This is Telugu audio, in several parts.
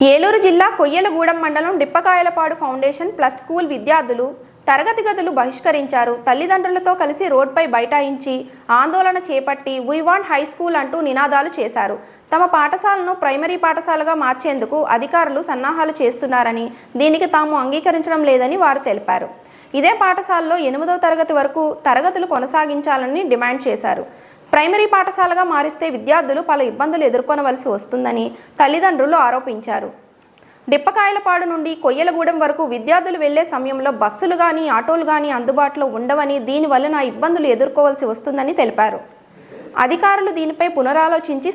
ఏలూరు జిల్లా కొయ్యలగూడెం మండలం డిప్పకాయలపాడు ఫౌండేషన్ ప్లస్ స్కూల్ విద్యార్థులు తరగతి గదులు బహిష్కరించారు. తల్లిదండ్రులతో కలిసి రోడ్పై బైఠాయించి ఆందోళన చేపట్టి వి వాంట్ హై స్కూల్ అంటూ నినాదాలు చేశారు. తమ పాఠశాలను ప్రైమరీ పాఠశాలగా మార్చేందుకు అధికారులు సన్నాహాలు చేస్తున్నారని, దీనికి తాము అంగీకరించడం లేదని వారు తెలిపారు. ఇదే పాఠశాలలో 8వ తరగతి వరకు తరగతులు కొనసాగించాలని డిమాండ్ చేశారు. ప్రైమరీ పాఠశాలగా మారిస్తే విద్యార్థులు పలు ఇబ్బందులు ఎదుర్కొనవలసి వస్తుందని తల్లిదండ్రులు ఆరోపించారు. డిప్పకాయలపాడు నుండి కొయ్యలగూడెం వరకు విద్యార్థులు వెళ్లే సమయంలో బస్సులు కానీ ఆటోలు కానీ అందుబాటులో ఉండవని, దీనివల్ల ఇబ్బందులు ఎదుర్కోవాల్సి వస్తుందని తెలిపారు. అధికారులు దీనిపై పునరాలోచించి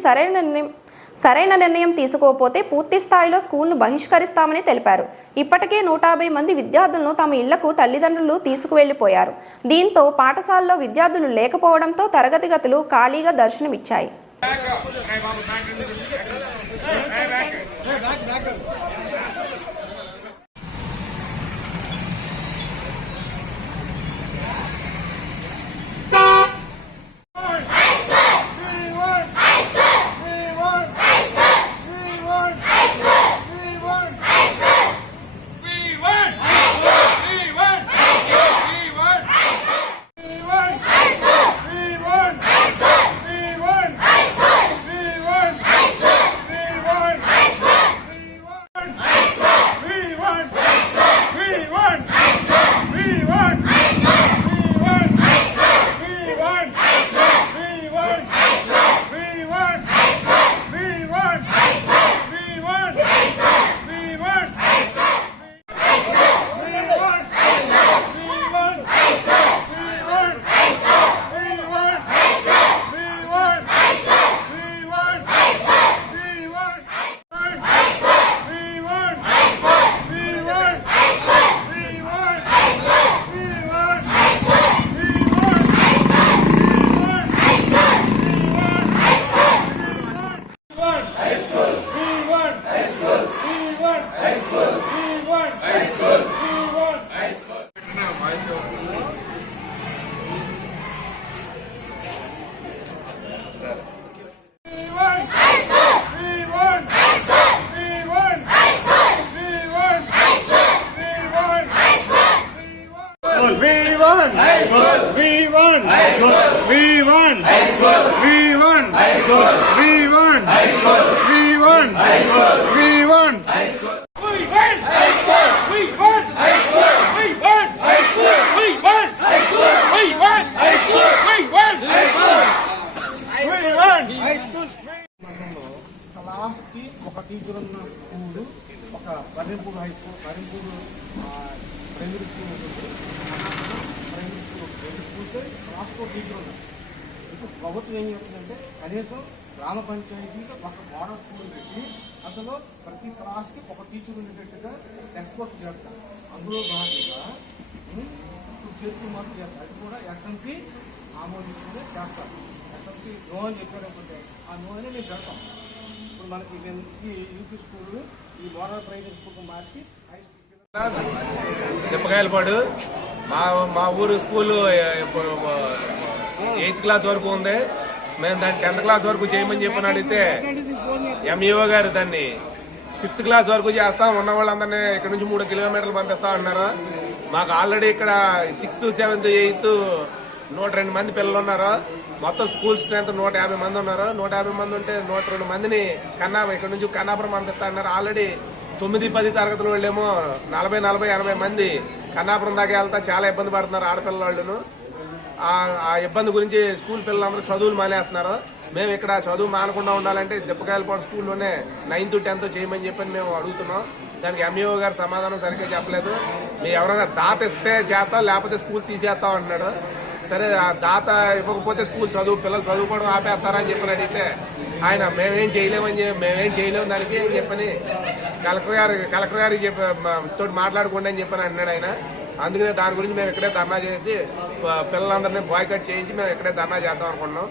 సరైన నిర్ణయం తీసుకోకపోతే పూర్తి స్థాయిలో స్కూల్ను బహిష్కరిస్తామని తెలిపారు. ఇప్పటికే 150 మంది విద్యార్థులను తమ ఇళ్లకు తల్లిదండ్రులు తీసుకువెళ్లిపోయారు. దీంతో పాఠశాలలో విద్యార్థులు లేకపోవడంతో తరగతి గదులు ఖాళీగా దర్శనమిచ్చాయి. క్లాస్కి ఒక టీచర్ ఉన్న స్కూలు, ఒక బరింపూర్ హై స్కూల్, బరింపూర్ ప్రైమరీ స్కూల్ ఉంటుంది. ప్రైమరీ స్కూల్ 2 స్కూల్స్ క్లాస్కి టీచర్ ఉన్నారు. ఇప్పుడు ప్రభుత్వం ఏం చేస్తుందంటే కనీసం గ్రామ పంచాయతీకి ఒక మోడల్ స్కూల్ పెట్టి అందులో ప్రతి క్లాస్కి ఒక టీచర్ ఉండేటట్టుగా ఎక్స్పోర్ట్ చేస్తారు. అందులో భాగంగా ఇప్పుడు చేతులు మార్పు చేస్తారు. అది కూడా ఎస్ఎంసీ ఆమోదించుకునే చేస్తారు. ఎస్ఎంసీ నో అని చెప్పారనుకుంటే ఆ నో అని నేను పెడతాం. ఇప్పుడు మనకి యూపీ స్కూల్ ఈ మోడల్ ప్రైవేట్ స్కూల్ మార్చి డిప్పకాయలపాడు మా ఊరు స్కూలు 8th క్లాస్ వరకు ఉంది. మేము దాన్ని 10th క్లాస్ వరకు చేయమని చెప్పని అడిగితే ఎంఈఓ గారు దాన్ని 5th క్లాస్ వరకు చేస్తాం, ఉన్న వాళ్ళందరినీ ఇక్కడ నుంచి 3 కిలోమీటర్లు పంపిస్తా అన్నారు. మాకు ఆల్రెడీ ఇక్కడ 6th, 7th, 8th 102 మంది పిల్లలు ఉన్నారు. మొత్తం స్కూల్ స్ట్రెంత్ 150 మంది ఉన్నారు. 150 మంది ఉంటే 102 మందిని ఇక్కడ నుంచి కన్నాపురం పంపిస్తా అన్నారు. ఆల్రెడీ 9, 10 తరగతుల వాళ్ళేమో 40, 80 మంది కన్నాపురం దాకా వెళ్తా చాలా ఇబ్బంది పడుతున్నారు ఆడపిల్లల వాళ్ళను. ఆ ఇబ్బంది గురించి స్కూల్ పిల్లలందరూ చదువులు మానేస్తున్నారు. మేము ఇక్కడ చదువు మానకుండా ఉండాలంటే డిప్పకాయలపాడు స్కూల్లోనే 9th, 10th చేయమని చెప్పని మేము అడుగుతున్నాం. దానికి ఎంఈఓ గారు సమాధానం సరిగ్గా చెప్పలేదు. మేము ఎవరైనా దాత ఇస్తే చేస్తాం, లేకపోతే స్కూల్ తీసేస్తాం అంటున్నాడు. సరే, ఆ దాత ఇవ్వకపోతే స్కూల్ పిల్లలు చదువుకోవడం ఆపేస్తారని చెప్పని అడిగితే ఆయన మేమేం చేయలేము దానికి అని చెప్పని కలెక్టర్ గారికి తోటి మాట్లాడుకోండి అని చెప్పని అన్నాడు ఆయన. అందుకనే దాని గురించి మేము ఇక్కడే ధర్నా చేసి పిల్లలందరినీ బాయ్కట్ చేయించి మేము ఇక్కడే ధర్నా చేద్దాం అనుకుంటున్నాం.